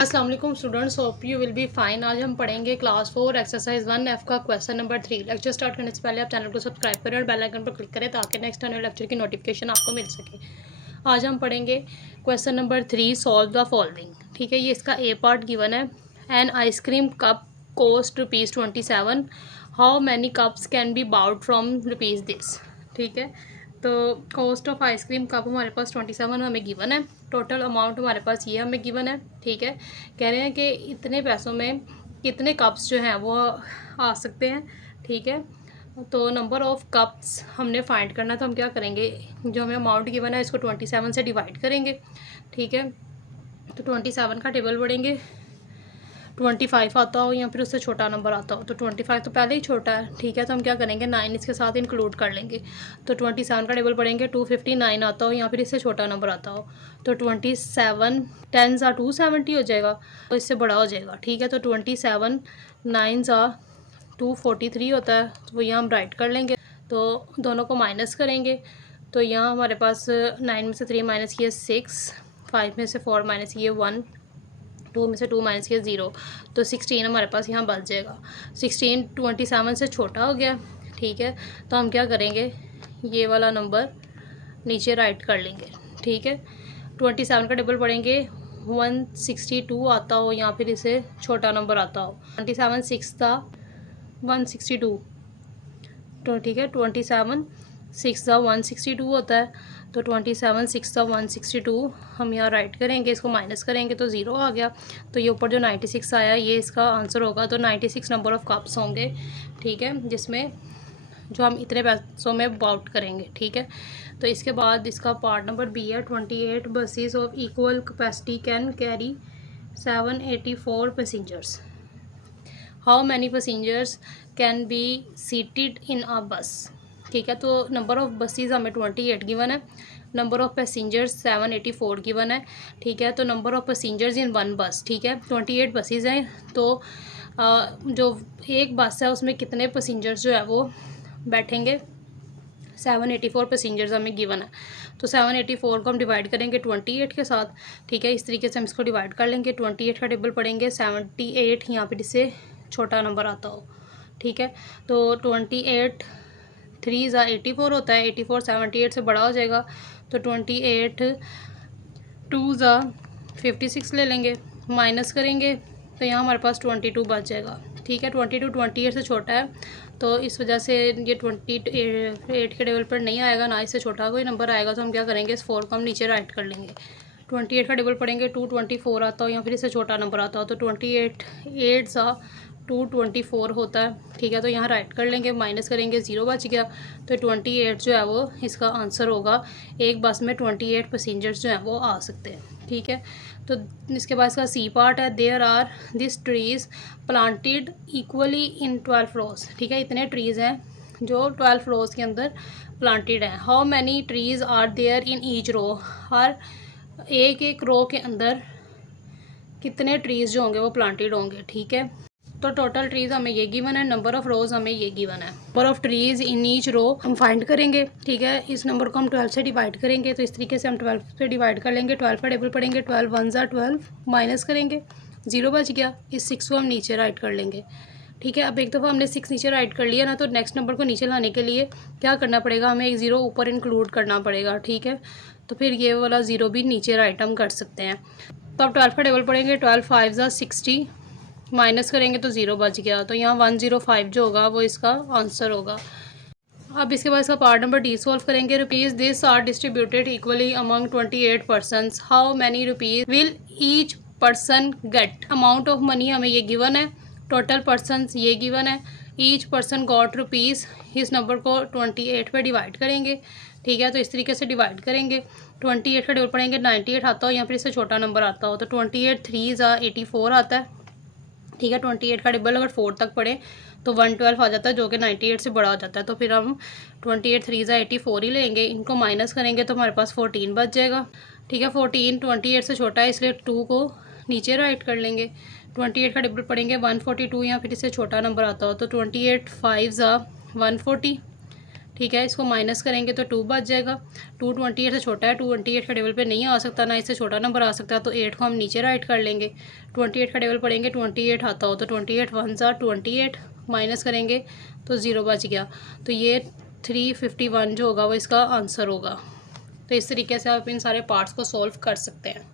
अस्सलाम वालेकुम students, hope you will be fine. आज हम पढ़ेंगे क्लास 4 एक्सरसाइज 1F का क्वेश्चन नंबर 3। लेक्चर स्टार्ट करने से पहले आप चैनल को सब्सक्राइब करें और बेल आइकन पर क्लिक करें ताकि नेक्स्ट आने वाले लेक्चर की नोटिफिकेशन आपको मिल सके। आज हम पढ़ेंगे question number 3, solve the following. ठीक है, ये इसका ए पार्ट गिवन है। An ice cream cup cost ₹27। How many cups can be bowed from ₹this. ठीक है, तो कॉस्ट ऑफ आइसक्रीम कप हमारे पास 27 हमें गिवन है। टोटल अमाउंट हमारे पास ये हमें गिवन है। ठीक है, कह रहे हैं कि इतने पैसों में कितने कप्स जो हैं वो आ सकते हैं। ठीक है, तो नंबर ऑफ़ कप्स हमने फाइंड करना है, तो हम क्या करेंगे, जो हमें अमाउंट गिवन है इसको 27 से डिवाइड करेंगे। ठीक है, तो 27 का टेबल बढ़ेंगे, 25 आता हो या फिर उससे छोटा नंबर आता हो, तो 25 तो पहले ही छोटा है। ठीक है, तो हम क्या करेंगे, 9 इसके साथ इंक्लूड कर लेंगे। तो 27 का टेबल पढ़ेंगे, 259 आता हो या फिर इससे छोटा नंबर आता हो, तो 27 10 ज़ा 270 हो जाएगा, तो इससे बड़ा हो जाएगा। ठीक है, तो 27 9 ज़ा 243 होता है, तो वो यहाँ हम राइट कर लेंगे। तो दोनों को माइनस करेंगे, तो यहाँ हमारे पास 9 में से 3 माइनस किए 6, 5 में से 4 माइनस किए 1, 2 में से 2 माइनस किया 0, तो 16 हमारे पास यहाँ बच जाएगा। 16 27 से छोटा हो गया। ठीक है, तो हम क्या करेंगे, ये वाला नंबर नीचे राइट कर लेंगे। ठीक है, 27 का टेबल पढ़ेंगे, 162 आता हो या फिर इसे छोटा नंबर आता हो। 27 6 था 162, तो ठीक है, 27 6 था 162 होता है, तो 27 6 था 162 हम यहाँ राइट करेंगे, इसको माइनस करेंगे तो 0 आ गया। तो ये ऊपर जो 96 आया ये इसका आंसर होगा। तो 96 नंबर ऑफ़ कप्स होंगे। ठीक है, जिसमें जो हम इतने पैसों में बाउट करेंगे। ठीक है, तो इसके बाद इसका पार्ट नंबर बी है, 28 buses of equal capacity can carry 784 passengers. How many passengers can be seated in a bus. ठीक है, तो नंबर ऑफ़ बसेस हमें 28 गिवन है, नंबर ऑफ़ पैसेंजर्स 784 गिवन है। ठीक है, तो number of passengers in one बस, ठीक है, 28 बसेस हैं, तो जो एक बस है उसमें कितने पैसेंजर्स जो है वो बैठेंगे, 784 पैसेंजर्स हमें गिवन है। तो 784 को हम डिवाइड करेंगे 28 के साथ। ठीक है, इस तरीके से हम इसको डिवाइड कर लेंगे। 28 का टेबल पढ़ेंगे, 78 यहाँ पर इससे छोटा नंबर आता हो। ठीक है, तो 28 3 ज़ा 84 होता है, 84 78 से बड़ा हो जाएगा, तो 28 2 ज़ा 56 ले लेंगे, माइनस करेंगे तो यहाँ हमारे पास 22 बच जाएगा। ठीक है, 22 28 से छोटा है, तो इस वजह से ये 28 के टेबल पर नहीं आएगा, ना इससे छोटा कोई नंबर आएगा। तो हम क्या करेंगे, इस 4 को हम नीचे राइट कर लेंगे। 28 का टेबल पढ़ेंगे, 224 आता हो या फिर इससे छोटा नंबर आता हो, तो 28 8 सा 224 होता है। ठीक है, तो यहाँ राइट कर लेंगे, माइनस करेंगे 0 बच गया, तो 28 जो है वो इसका आंसर होगा। एक बस में 28 पैसेंजर्स जो हैं वो आ सकते हैं। ठीक है, तो इसके बाद इसका सी पार्ट है, there are this trees planted equally in 12 rows. ठीक है, इतने ट्रीज़ हैं जो 12 रोज के अंदर प्लांटेड हैं। How many trees are there in each row. हर एक एक रो के अंदर कितने ट्रीज़ जो होंगे वो प्लांटेड होंगे। ठीक है, तो टोटल ट्रीज़ हमें ये गिवन है, नंबर ऑफ़ रोज़ हमें ये गिवन है, number of trees in each row हम फाइंड करेंगे। ठीक है, इस नंबर को हम 12 से डिवाइड करेंगे, तो इस तरीके से हम 12 से डिवाइड कर लेंगे। 12 का टेबल पढ़ेंगे, 12 1 ज़ा 12, माइनस करेंगे 0 बच गया। इस 6 को हम नीचे राइट कर लेंगे। ठीक है, अब एक दफ़ा हमने 6 नीचे राइट कर लिया ना, तो नेक्स्ट नंबर को नीचे लाने के लिए क्या करना पड़ेगा, हमें एक 0 ऊपर इंक्लूड करना पड़ेगा। ठीक है, तो फिर ये वाला 0 भी नीचे राइट हम कर सकते हैं। तो अब 12 का टेबल पढ़ेंगे, 12 5 ज़ा 60, माइनस करेंगे तो 0 बच गया, तो यहाँ 105 जो होगा वो इसका आंसर होगा। अब इसके बाद इसका पार्ट नंबर डी सॉल्व करेंगे। Rupees this are distributed equally among 28 persons. How many rupees will each person get. Amount of money हमें ये गिवन है, टोटल पर्सनस ये गिवन है, ईच पर्सन गॉट रुपीज़। इस नंबर को 28 पे डिवाइड करेंगे। ठीक है, तो इस तरीके से डिवाइड करेंगे। 28 का टेबल पढ़ेंगे, 98 आता हो या फिर इससे छोटा नंबर आता हो, तो 28 3 ज़ा 84 आता है। ठीक है, 28 का टेबल अगर 4 तक पढ़े तो 112 आ जाता है, जो कि 98 से बड़ा हो जाता है। तो फिर हम 28 3 ज़ा 84 ही लेंगे, इनको माइनस करेंगे तो हमारे पास 14 बच जाएगा। ठीक है, 14 28 से छोटा है, इसलिए 2 को नीचे राइट कर लेंगे। 28 का टेबल पढ़ेंगे, 142 या फिर इससे छोटा नंबर आता हो, तो 28 5 ज़ा 140। ठीक है। इसको माइनस करेंगे तो 2 बच जाएगा। 2 28 से छोटा है, 28 का टेबल पे नहीं आ सकता, ना इससे छोटा नंबर आ सकता, तो 8 को हम नीचे राइट कर लेंगे। 28 का टेबल पढ़ेंगे, 28 आता हो तो 28 1 are 28, माइनस करेंगे तो 0 बच गया। तो ये 351 जो होगा वो इसका आंसर होगा। तो इस तरीके से आप इन सारे पार्ट्स को सॉल्व कर सकते हैं।